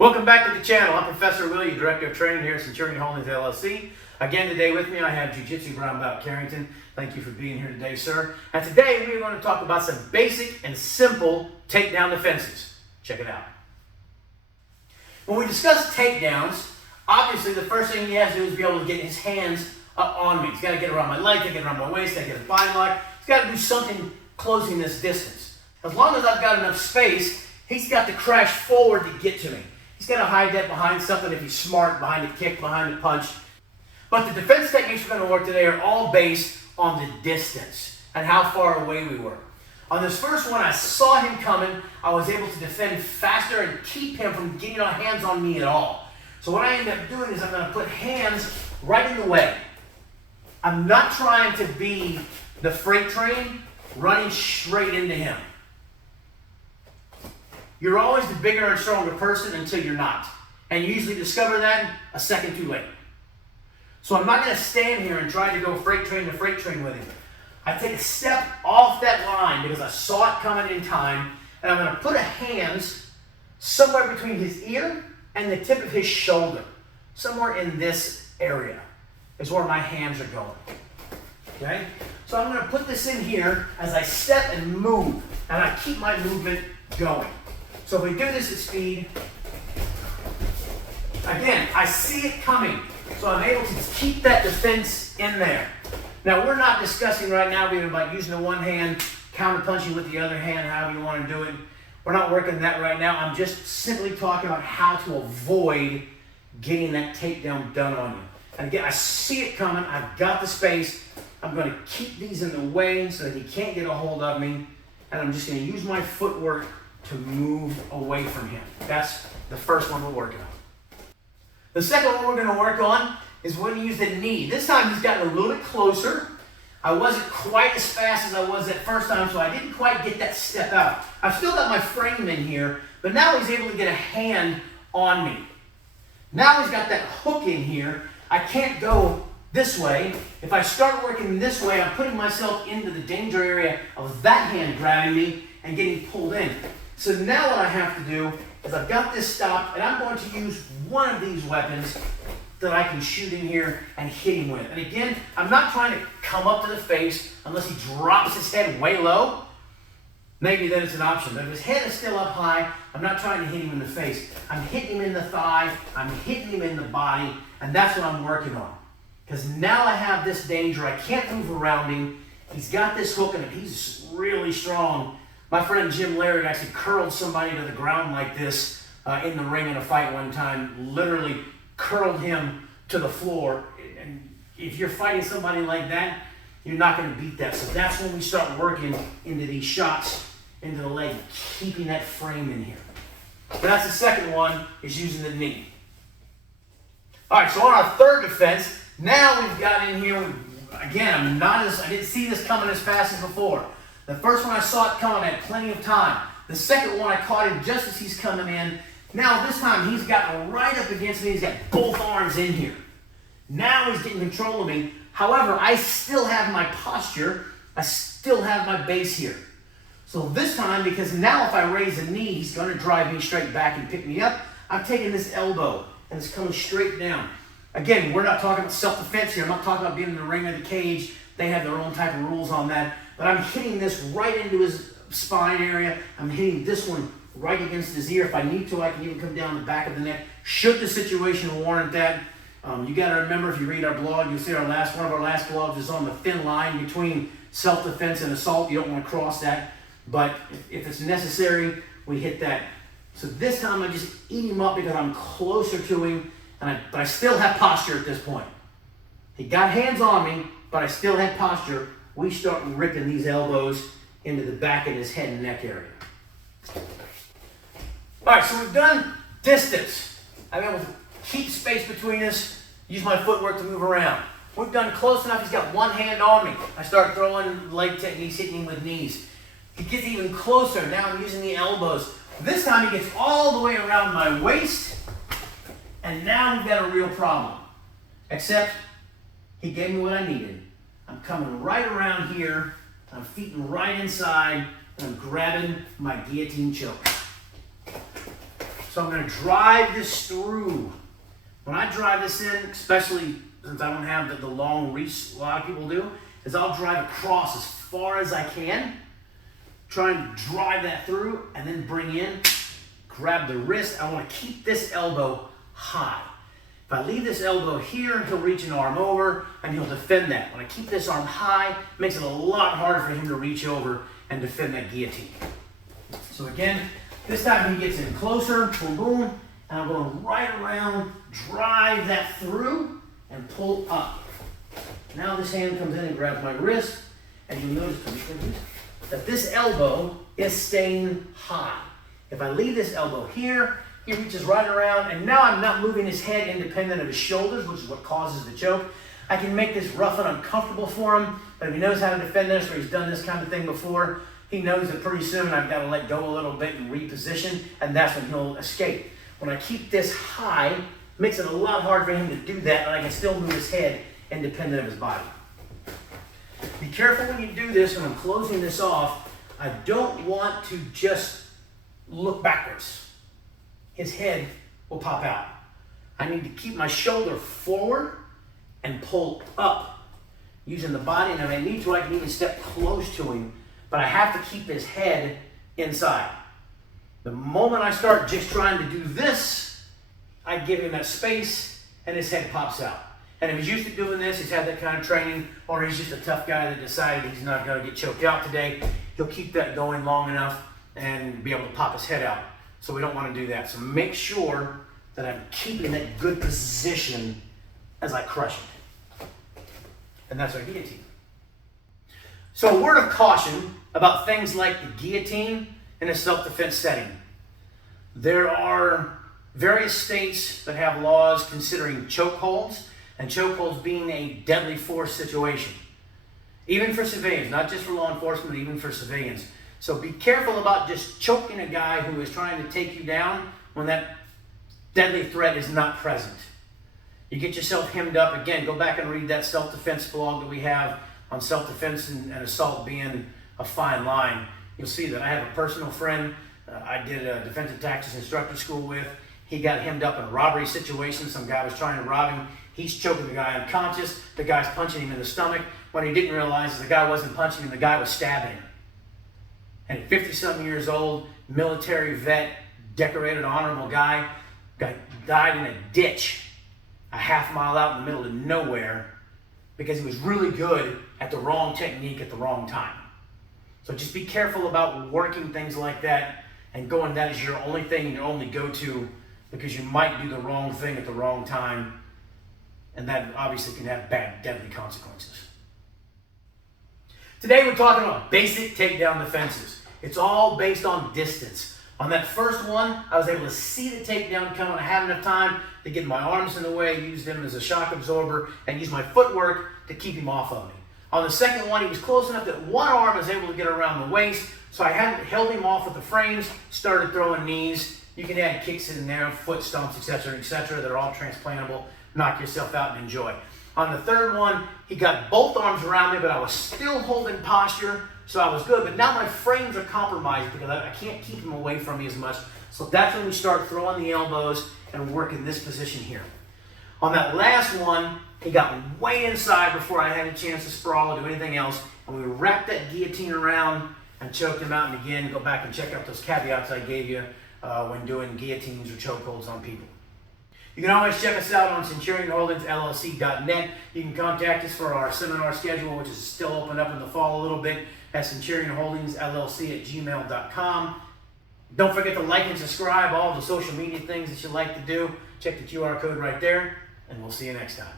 Welcome back to the channel. I'm Professor Willie, Director of Training here at Centurion Holdings LLC. Again, today with me I have Jiu-Jitsu Brown Belt Carrington. Thank you for being here today, sir. And today we're going to talk about some basic and simple takedown defenses. Check it out. When we discuss takedowns, obviously the first thing he has to do is be able to get his hands up on me. He's got to get around my leg, get around my waist, got to get a body lock. He's got to do something closing this distance. As long as I've got enough space, he's got to crash forward to get to me. He's got to hide that behind something if he's smart, behind a kick, behind a punch. But the defense techniques we're going to work today are all based on the distance and how far away we were. On this first one, I saw him coming. I was able to defend faster and keep him from getting hands on me at all. So what I end up doing is I'm going to put hands right in the way. I'm not trying to be the freight train running straight into him. You're always the bigger and stronger person until you're not. And you usually discover that a second too late. So I'm not going to stand here and try to go freight train to freight train with him. I take a step off that line because I saw it coming in time, and I'm going to put a hands somewhere between his ear and the tip of his shoulder. Somewhere in this area is where my hands are going. Okay? So I'm going to put this in here as I step and move, and I keep my movement going. So if we do this at speed, again, I see it coming, so I'm able to keep that defense in there. Now, we're not discussing right now about using the one hand, counter-punching with the other hand, however you want to do it. We're not working that right now. I'm just simply talking about how to avoid getting that takedown done on you. And again, I see it coming. I've got the space. I'm going to keep these in the way so that he can't get a hold of me. And I'm just going to use my footwork to move away from him. That's the first one we're working on. The second one we're going to work on is when you use the knee. This time he's gotten a little bit closer. I wasn't quite as fast as I was that first time, so I didn't quite get that step out. I've still got my frame in here, but now he's able to get a hand on me. Now he's got that hook in here. I can't go this way. If I start working this way, I'm putting myself into the danger area of that hand grabbing me and getting pulled in. So now what I have to do is I've got this stopped, and I'm going to use one of these weapons that I can shoot in here and hit him with. And again, I'm not trying to come up to the face unless he drops his head way low. Maybe then it's an option. But if his head is still up high, I'm not trying to hit him in the face. I'm hitting him in the thigh, I'm hitting him in the body, and that's what I'm working on. Because now I have this danger. I can't move around him. He's got this hook in him. He's really strong. My friend Jim Laird actually curled somebody to the ground like this in the ring in a fight one time. Literally curled him to the floor. And if you're fighting somebody like that, you're not going to beat that. So that's when we start working into these shots into the leg, keeping that frame in here. So that's the second one, is using the knee. All right, so on our third defense, now we've got in here, again, I didn't see this coming as fast as before. The first one I saw it coming, I had plenty of time. The second one I caught him just as he's coming in. Now this time he's got right up against me. He's got both arms in here. Now he's getting control of me. However, I still have my posture. I still have my base here. So this time, because now if I raise a knee, he's going to drive me straight back and pick me up. I'm taking this elbow and it's coming straight down. Again, we're not talking about self-defense here. I'm not talking about being in the ring or the cage. They have their own type of rules on that. But I'm hitting this right into his spine area. I'm hitting this one right against his ear. If I need to, I can even come down the back of the neck, should the situation warrant that. You got to remember, if you read our blog, you'll see one of our last blogs is on the thin line between self-defense and assault. You don't want to cross that. But if it's necessary, we hit that. So this time I just eat him up because I'm closer to him, but I still have posture at this point. He got hands on me, but I still had posture. We start ripping these elbows into the back of his head and neck area. All right, so we've done distance. I'm able to keep space between us, use my footwork to move around. We've done close enough. He's got one hand on me. I start throwing leg techniques, hitting him with knees. He gets even closer. Now I'm using the elbows. This time he gets all the way around my waist, and now we've got a real problem. Except he gave me what I needed. I'm coming right around here, I'm feeding right inside, and I'm grabbing my guillotine choke. So I'm going to drive this through. When I drive this in, especially since I don't have the long reach a lot of people do, is I'll drive across as far as I can, try and drive that through, and then bring in, grab the wrist. I want to keep this elbow high. If I leave this elbow here, he'll reach an arm over and he'll defend that. When I keep this arm high, it makes it a lot harder for him to reach over and defend that guillotine. So again, this time he gets in closer, boom, boom, and I'm going right around, drive that through, and pull up. Now this hand comes in and grabs my wrist, and you'll notice that this elbow is staying high. If I leave this elbow here, he reaches right around, and now I'm not moving his head independent of his shoulders, which is what causes the choke. I can make this rough and uncomfortable for him, but if he knows how to defend this, or he's done this kind of thing before, he knows that pretty soon I've got to let go a little bit and reposition, and that's when he'll escape. When I keep this high, it makes it a lot harder for him to do that, and I can still move his head independent of his body. Be careful when you do this. When I'm closing this off, I don't want to just look backwards. His head will pop out. I need to keep my shoulder forward and pull up using the body, and if I need to, I can even step close to him, but I have to keep his head inside. The moment I start just trying to do this, I give him that space and his head pops out. And if he's used to doing this, he's had that kind of training, or he's just a tough guy that decided he's not going to get choked out today, he'll keep that going long enough and be able to pop his head out. So we don't want to do that. So make sure that I'm keeping that good position as I crush it. And that's our guillotine. So a word of caution about things like the guillotine in a self-defense setting. There are various states that have laws considering chokeholds, and chokeholds being a deadly force situation. Even for civilians, not just for law enforcement, but even for civilians. So be careful about just choking a guy who is trying to take you down when that deadly threat is not present. You get yourself hemmed up. Again, go back and read that self-defense blog that we have on self-defense and assault being a fine line. You'll see that I have a personal friend I did a defensive tactics instructor school with. He got hemmed up in a robbery situation. Some guy was trying to rob him. He's choking the guy unconscious. The guy's punching him in the stomach. What he didn't realize is the guy wasn't punching him, the guy was stabbing him. And 50-something years old, military vet, decorated, honorable guy died in a ditch a half mile out in the middle of nowhere because he was really good at the wrong technique at the wrong time. So just be careful about working things like that and going that is your only thing and your only go-to, because you might do the wrong thing at the wrong time, and that obviously can have bad, deadly consequences. Today we're talking about basic takedown defenses. It's all based on distance. On that first one, I was able to see the takedown coming. I had enough time to get my arms in the way, use them as a shock absorber, and use my footwork to keep him off of me. On the second one, he was close enough that one arm was able to get around the waist, so I held him off with the frames, started throwing knees. You can add kicks in there, foot stomps, etc., etc. They're all transplantable. Knock yourself out and enjoy. On the third one, he got both arms around me, but I was still holding posture, so I was good. But now my frames are compromised because I can't keep him away from me as much. So that's when we start throwing the elbows and work in this position here. On that last one, he got way inside before I had a chance to sprawl or do anything else, and we wrapped that guillotine around and choked him out. And again, go back and check out those caveats I gave you when doing guillotines or chokeholds on people. You can always check us out on CenturionHoldingsLLC.net. You can contact us for our seminar schedule, which is still open up in the fall a little bit, at CenturionHoldingsLLC@gmail.com. Don't forget to like and subscribe, all the social media things that you like to do. Check the QR code right there, and we'll see you next time.